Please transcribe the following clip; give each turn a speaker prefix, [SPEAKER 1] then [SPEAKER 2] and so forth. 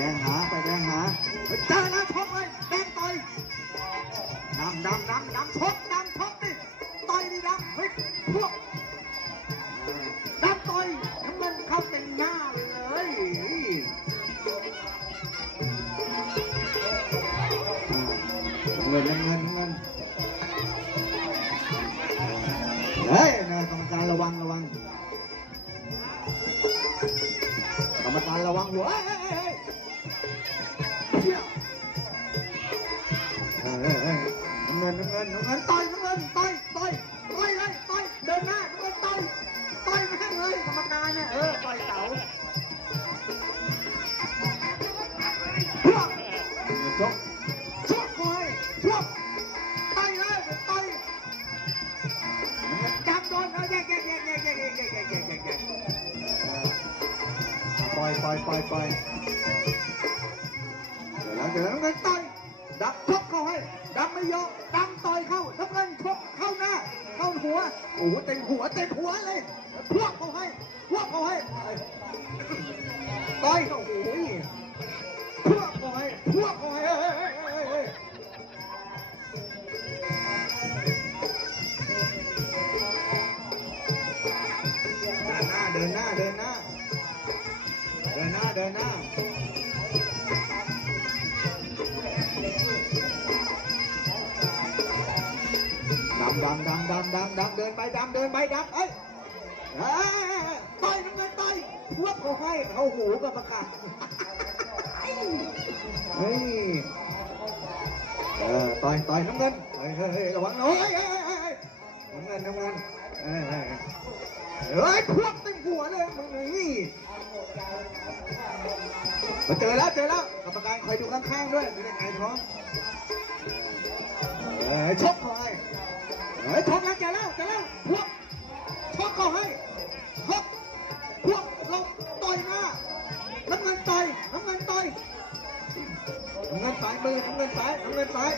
[SPEAKER 1] ดงหาไฟแดงหาเจอแล้วชกเลยแดงต่อยดำดำดำดำชกดำชกดิต่อยดิดำเฮ้ยพวกดำต่อยน้ำเงินเข้าเต็มหน้าเลยเงินเงินเงินเฮ้ยนะกรรมการระวังระวังกรรมการระวังหัวเฮ้ย น้ำเงินน้ำเงินน้ำเงินต่อยน้ำเงินต่อยต่อยต่อยเลยต่อยเดินหน้าน้ำเงินต่อยต่อยแม่งเลยกรรมการเนี่ยเออต่อยเสาพวกชกชกคอยชกต่อยเลยต่อยจับโดนเออแยกแยกแยกแยกแยกแยกแยกแยกแยกแยกแยกปล่อยปล่อยปล่อยปล่อยเดี๋ยวแล้วเดี๋ยวแล้วน้ำเงินต่อย ต่อยเข้าน้ำเงินชกเข้าหน้า เข้าหัว โอ้โหเต็มหัวเต็มหัวเลยพวกเขาให้พวกเขาให้ต่อยโอ้โหพวกเขาให้พวกเขาให้เดินหน้าเดินหน้าเดินหน้าเดินหน้าเดินหน้า ดำดำดำดำดำดำเดินไปดำเดินไปดำเอ้ยเอ้ยต่อยน้ำเงินต่อยพวกเขาให้เขาหูกับประกาศเฮ้ยเออต่อยต่อยน้ำเงินเฮ้ยเฮ้ยระวังหน่อยเฮ้ยเฮ้ยเฮ้ยน้ำเงินน้ำเงินเฮ้ยเฮ้ยเฮ้ยพวกเต็มหัวเลยมึงนี่มาเจอแล้วเจอแล้วกรรมการคอยดูข้างๆด้วยไม่ได้ไงท้องเฮ้ชก สายมือน้ำเงินสายน้ำเงินสาย